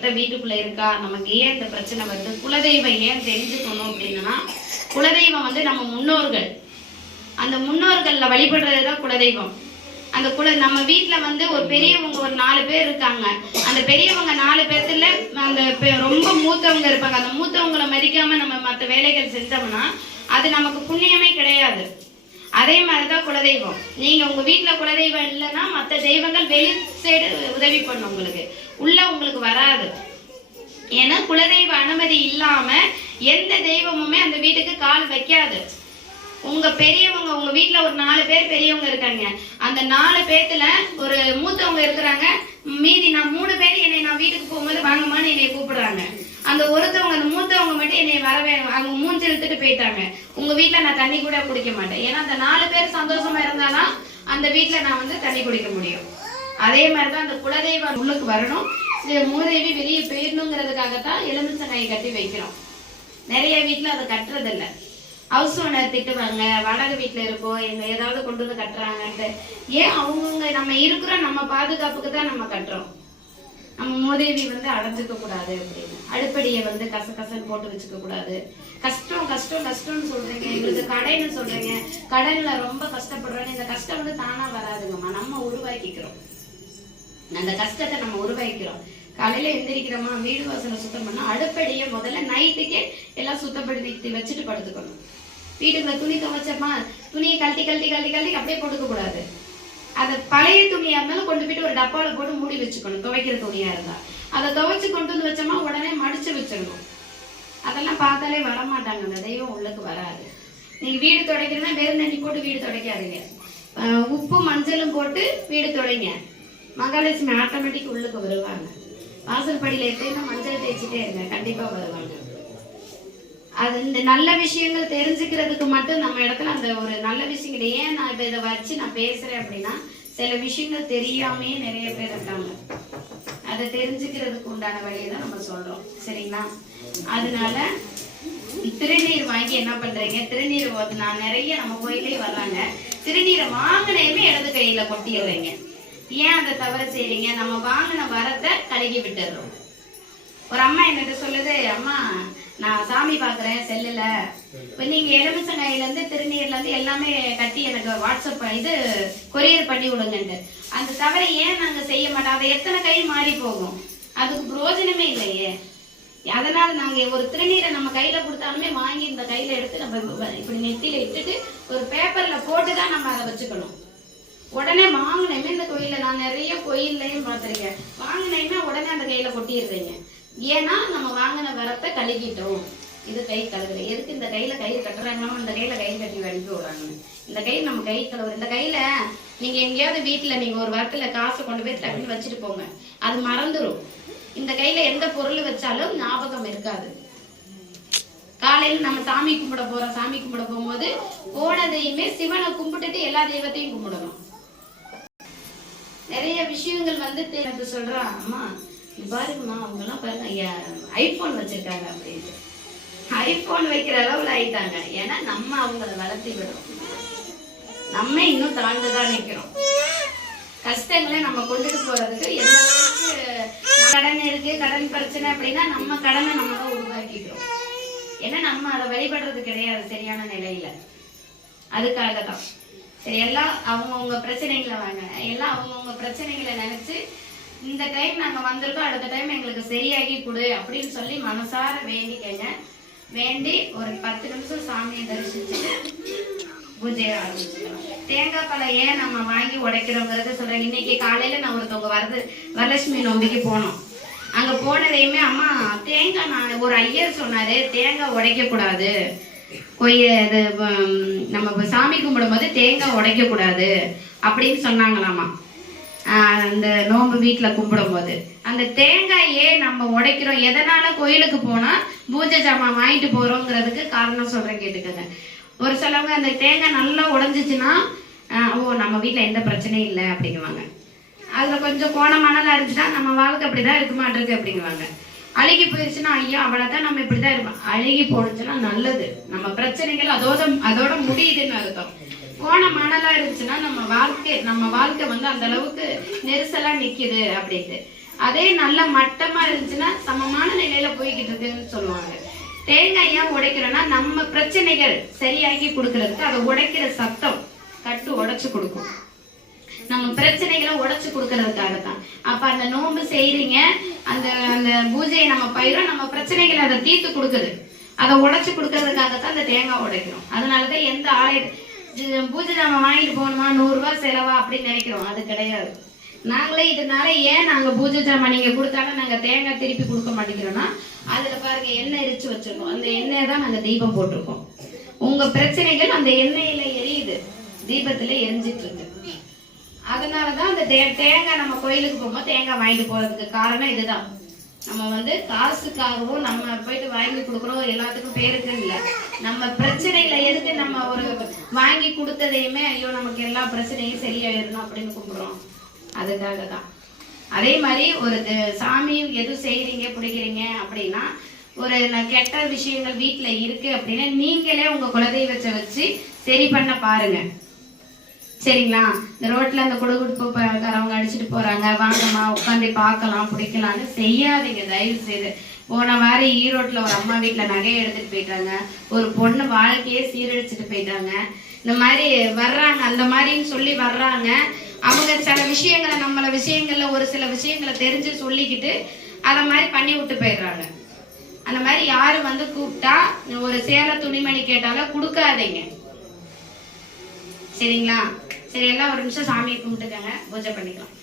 கிட்ட வீட்டுக்குள்ள இருக்கா? நமக்கு ஏன் இந்த பிரச்சனை வருது. குலதெய்வம் ஏன் தெரிஞ்சுக்கணும் அப்படின்னா குலதெய்வம் வந்து நம்ம முன்னோர்கள். அந்த முன்னோர்கள்ல வழிபடுறதுதான் குலதெய்வம். அந்த குல நம்ம வீட்டில் வந்து ஒரு பெரியவங்க ஒரு நாலு பேர் இருக்காங்க. அந்த பெரியவங்க நாலு பேர்த்துல அந்த பெ- ரொம்ப மூத்தவங்க இருப்பாங்க. அந்த மூத்தவங்களை மதிக்காம நம்ம மற்ற வேலைகள் செஞ்சோம்னா அது நமக்கு புண்ணியமே கிடையாது. அதே மாதிரிதான் குலதெய்வம். நீங்க உங்க வீட்டில் குலதெய்வம் இல்லைன்னா மற்ற தெய்வங்கள் வெளி சைடு உதவி பண்ணும் உங்களுக்கு. உள்ள உங்களுக்கு வராது. ஏன்னா குலதெய்வ அனுமதி இல்லாம எந்த தெய்வமுமே அந்த வீட்டுக்கு கால் வைக்காது. உங்க பெரியவங்க உங்க வீட்டுல ஒரு நாலு பேர் பெரியவங்க இருக்காங்க. அந்த நாலு பேர்த்துல ஒரு மூத்தவங்க இருக்கிறாங்க. மீதி நான் மூணு பேர் என்னை நான் வீட்டுக்கு போகும்போது வாங்கம்மான்னு என்னை கூப்பிடுறாங்க. அந்த ஒருத்தவங்க அந்த மூத்தவங்க மட்டும் என்னை வரவே அவங்க மூஞ்சி இழுத்துட்டு போயிட்டாங்க. உங்க வீட்டுல நான் தண்ணி கூட குடிக்க மாட்டேன். ஏன்னா அந்த நாலு பேர் சந்தோஷமா இருந்தானா அந்த வீட்டுல நான் வந்து தண்ணி குடிக்க முடியும். அதே மாதிரிதான் அந்த குலதெய்வம் உள்ளுக்கு வரணும். மூதேவி வெளியே போயிடணுங்கிறதுக்காகத்தான் எலுமிச்சங்காயை கட்டி வைக்கிறோம். நிறைய வீட்டுல அதை கட்டுறது இல்ல ஹவுஸ் ஓனர் திட்டுவாங்க வாடகை வீட்டில் இருக்கோம் எங்க ஏதாவது கொண்டு வந்து கட்டுறாங்கன்ட்டு. ஏன் அவங்கவுங்க நம்ம இருக்கிறோம் நம்ம பாதுகாப்புக்கு தான் நம்ம கட்டுறோம்? நம்ம மூதேவி வந்து அடைஞ்சிக்க கூடாது அப்படின்னு. அடுப்படியை வந்து கச கசன்னு போட்டு வச்சுக்க கூடாது. கஷ்டம் கஷ்டம் கஷ்டம்னு சொல்றீங்க. எங்களுக்கு கடைன்னு சொல்றீங்க. கடன்ல ரொம்ப கஷ்டப்படுறோம். இந்த கஷ்டம் வந்து தானா வராதுங்கம்மா. நம்ம உருவாக்கிக்கிறோம். அந்த கஷ்டத்தை நம்ம உருவாக்கிக்கிறோம். காலையில எந்திரிக்கிறோமா வீடு வாசலை சுத்தம் பண்ணா அடுப்படியை முதல்ல நைட்டுக்கே எல்லாம் சுத்தப்படுத்தி வச்சுட்டு படுத்துக்கணும். வீட்டுக்குள்ள துணி துவைச்சோமா துணியை கழட்டி கழட்டி கழட்டி கழட்டி அப்படியே போட்டுக்க கூடாது. அதை பழைய துணியா இருந்தாலும் கொண்டு போயிட்டு ஒரு டப்பாவில் போட்டு மூடி வச்சுக்கணும். துவைக்கிற துணியா இருந்தா. அதை துவைச்சு கொண்டு வந்து வச்சோமா உடனே மடிச்சு வச்சிடணும். அதெல்லாம் பார்த்தாலே வரமாட்டாங்க. அந்த தெய்வம் உள்ளுக்கு வராது. நீங்க வீடு துடைக்கணும்னா வெறும் தண்ணி போட்டு வீடு துடைக்காதீங்க. உப்பு மஞ்சளும் போட்டு வீடு துடைங்க. மகாலட்சுமி ஆட்டோமேட்டிக் உள்ளுக்கு வருவாங்க. வாசல் படியில எப்பயுமே மஞ்சள் தேய்ச்சிட்டே இருங்க. கண்டிப்பா வருவாங்க. அது இந்த நல்ல விஷயங்கள் தெரிஞ்சுக்கிறதுக்கு மட்டும் நம்ம இடத்துல அந்த ஒரு நல்ல விஷயங்கள். ஏன் நான் இப்ப இதை வச்சு நான் பேசுறேன் அப்படின்னா சில விஷயங்கள் தெரியாமையே நிறைய பேர் இருக்காங்க. அதை தெரிஞ்சுக்கிறதுக்கு உண்டான வழியை தான் நம்ம சொல்றோம். சரிங்களா? அதனால திருநீர் வாங்கி என்ன பண்றீங்க? திருநீர் வந்து நான் நிறைய நம்ம கோயிலே வர்றாங்க. திருநீரை வாங்கினையுமே இடது கையில கொட்டிடுறீங்க. ஏன் அதை தவறு செய்றீங்க? நம்ம வாங்கின வரத்தை கழுகி விட்டுடுறோம். ஒரு அம்மா என்கிட்ட சொல்லுது அம்மா நான் சாமி பாக்குறேன் செல்லுல. இப்போ நீங்க எலுமிச்சங்காயில இருந்து திருநீர்ல இருந்து எல்லாமே கட்டி எனக்கு வாட்ஸ்அப் இது கொரியர் பண்ணி விடுங்கன்ட்டு. அந்த தவறை ஏன் நாங்க செய்ய மாட்டோம்? அதை எத்தனை கை மாறி போகும்? அதுக்கு பிரயோஜனமே இல்லையே. அதனால நாங்க ஒரு திருநீரை நம்ம கையில கொடுத்தாலுமே வாங்கி இந்த கையில எடுத்து நம்ம இப்படி நெத்தியில இட்டுட்டு ஒரு பேப்பர்ல போட்டு தான் நம்ம அதை வச்சுக்கணும். உடனே வாங்கினேமே இந்த கோயில்ல. நான் நிறைய கோயில்லையும் பார்த்துருக்கேன். வாங்கினேமே உடனே அந்த கையில கொட்டிடுறீங்க. ஏன்னா நம்ம வாங்கின வரத்தை கழுகிட்டோம். இது கை கழுகுற எதுக்கு இந்த கையில கை கட்டுறாங்களோ இந்த கையில கை கட்டி வடிக்க விடுறாங்க. இந்த கை நம்ம கை கழுவுற இந்த கையில நீங்க எங்கேயாவது வீட்டுல நீங்க ஒரு வாரத்துல காசை கொண்டு போய் டக்குன்னு வச்சுட்டு போங்க. அது மறந்துடும் இந்த கையில எந்த பொருள் வச்சாலும் ஞாபகம் இருக்காது. காலையில நம்ம சாமி கும்பிட போறோம். சாமி கும்பிட போகும்போது போனதையுமே சிவனை கும்பிட்டுட்டு எல்லா தெய்வத்தையும் கும்பிடணும். நிறைய விஷயங்கள் வந்து சொல்றான். சொல்றா அம்மா பாருங்கம்மா அவங்க எல்லாம் பாருங்க ஐபோன் வச்சிருக்காங்க அப்படின்ட்டு. ஐபோன் வைக்கிற அளவுல ஆயிட்டாங்க. ஏன்னா நம்ம அவங்கள வளர்த்தி விடுறோம். நம்ம இன்னும் தாழ்ந்துதான் நிக்கிறோம். கஷ்டங்களை நம்ம கொண்டுட்டு போறதுக்கு எந்த அளவுக்கு கடன் இருக்கு கடன் பிரச்சனை அப்படின்னா நம்ம கடனை நம்ம தான் உருவாக்கிக்கிறோம். ஏன்னா நம்ம அதை வழிபடுறது கிடையாது சரியான நிலையில. அதுக்காக தான் சரி எல்லாம் அவங்கவுங்க பிரச்சனைகளை வாங்க. எல்லாம் அவங்கவுங்க பிரச்சனைகளை நினைச்சு இந்த டைம் நாங்க வந்திருக்கோம் அடுத்த டைம் எங்களுக்கு சரியாகி கொடு அப்படின்னு சொல்லி மனசார வேண்டிக்கங்க. வேண்டி ஒரு பத்து நிமிஷம் சாமியை தரிசிச்சுட்டு பூஜையை ஆரம்பிச்சுக்கலாம் தேங்காய் பழம் ஏன் நம்ம வாங்கி உடைக்கிறோங்கிறத சொல்றேன். இன்னைக்கு காலையில நான் ஒருத்தவங்க வரது வரலட்சுமி நோம்பிக்கு போனோம். அங்க போனதையுமே அம்மா தேங்காய் நான் ஒரு ஐயர் சொன்னாரு தேங்காய் உடைக்க கூடாது கொய்ய இது நம்ம சாமி கும்பிடும்போது தேங்காய் உடைக்க கூடாது அப்படின்னு சொன்னாங்களாமா அந்த நோன்பு கும்பிடும் கும்பிடும்போது. அந்த தேங்காயே நம்ம உடைக்கிறோம். எதனால கோயிலுக்கு போனால் பூஜை ஜாமான் வாங்கிட்டு போகிறோங்கிறதுக்கு காரணம் சொல்கிறேன் கேட்டுக்கோங்க. ஒரு சிலவங்க அந்த தேங்காய் நல்லா உடஞ்சிச்சுன்னா ஓ நம்ம வீட்டில் எந்த பிரச்சனையும் இல்லை அப்படிங்குவாங்க. அதில் கொஞ்சம் கோணமானலா இருந்துச்சுன்னா நம்ம வாழ்க்கை அப்படிதான் இருக்க மாட்டிருக்கு அப்படிங்குவாங்க. அழுகி போயிருச்சுன்னா ஐயா அவ்வளவுதான் நம்ம இப்படிதான் இருப்போம் அழுகி போனுச்சுன்னா நல்லது. நம்ம பிரச்சனைகள் அதோட அதோட முடியுதுன்னு அர்த்தம். கோண மணலா இருந்துச்சுன்னா நம்ம வாழ்க்கை நம்ம வாழ்க்கை வந்து அந்த அளவுக்கு நெரிசலா நிக்குது அப்படின்ட்டு. அதே நல்ல மட்டமா இருந்துச்சுன்னா சமமான நிலையில போய்கிட்டு இருக்குன்னு சொல்லுவாங்க. தேங்காய் ஏன் உடைக்கிறோம்னா நம்ம பிரச்சனைகள் சரியாக்கி கொடுக்கறதுக்கு அதை உடைக்கிற சத்தம் கட்டு உடைச்சு கொடுக்கும். நம்ம பிரச்சனைகளை உடைச்சு கொடுக்கறதுக்காக தான் அப்ப அந்த நோன்பு செய்றீங்க அந்த அந்த பூஜையை நம்ம பயிரும் நம்ம பிரச்சனைகளை அதை தீர்த்து கொடுக்குது. அதை உடைச்சு கொடுக்கறதுக்காக தான் அந்த தேங்காய் உடைக்கிறோம். அதனாலதான் எந்த ஆலய பூஜை நம்ம வாங்கிட்டு போகணுமா? நூறு ரூபாய் செலவா? அப்படின்னு நினைக்கிறோம். அது கிடையாது. நாங்களே இதனால ஏன் நாங்க பூஜை ஜாமான் நீங்க கொடுத்தாலும் நாங்க தேங்காய் திருப்பி கொடுக்க மாட்டேங்கிறோம்னா அதுல பாருங்க எண்ணெய் எரிச்சு வச்சிருக்கோம் அந்த எண்ணெயை தான் நாங்க தீபம் போட்டிருக்கோம். உங்க பிரச்சனைகள் அந்த எண்ணெயில எரியுது. தீபத்துல எரிஞ்சிட்டு இருக்கு. அதனாலதான் அந்த தே தேங்காய் நம்ம கோயிலுக்கு போகும்போது தேங்காய் வாங்கிட்டு போகிறதுக்கு காரணம் இதுதான். நம்ம வந்து காசுக்காகவும் நம்ம போயிட்டு வாங்கி கொடுக்குறோம் எல்லாத்துக்கும் பேருக்கு இல்லை. நம்ம பிரச்சனையில எதுக்கு நம்ம ஒரு வாங்கி கொடுத்ததையுமே ஐயோ நமக்கு எல்லா பிரச்சனையும் சரியாயிடணும் அப்படின்னு கும்பிடுறோம். அதுக்காக தான் அதே மாதிரி ஒரு சாமியும் சாமி செய்கிறீங்க பிடிக்கிறீங்க அப்படின்னா ஒரு நான் கெட்ட விஷயங்கள் வீட்டில் இருக்கு அப்படின்னா நீங்களே உங்கள் குலதெய்வத்தை வச்சு சரி பண்ண பாருங்க. சரிங்களா? இந்த ரோட்ல அந்த குடுகுடுப்புக்காரவங்க அடிச்சிட்டு போறாங்க. வாங்கம்மா உட்காந்து பார்க்கலாம் பிடிக்கலாம்னு செய்யாதீங்க தயவு செய்து. போன வாரம் ஈரோட்ல ஒரு அம்மா வீட்டுல நகையை எடுத்துட்டு போயிட்டாங்க. ஒரு பொண்ணு வாழ்க்கையே சீரழிச்சிட்டு போயிட்டாங்க. இந்த மாதிரி வர்றாங்க அந்த மாதிரின்னு சொல்லி வர்றாங்க. அவங்க சில விஷயங்களை நம்மள விஷயங்கள்ல ஒரு சில விஷயங்களை தெரிஞ்சு சொல்லிக்கிட்டு அதை மாதிரி பண்ணி விட்டு போயிடுறாங்க. அந்த மாதிரி யாரு வந்து கூப்பிட்டா ஒரு சேலை துணிமணி கேட்டாலும் கொடுக்காதீங்க. சரிங்களா? சரி எல்லாம் ஒரு நிமிஷம் சாமியை கும்பிட்டுக்கங்க. பூஜை பண்ணிக்கலாம்.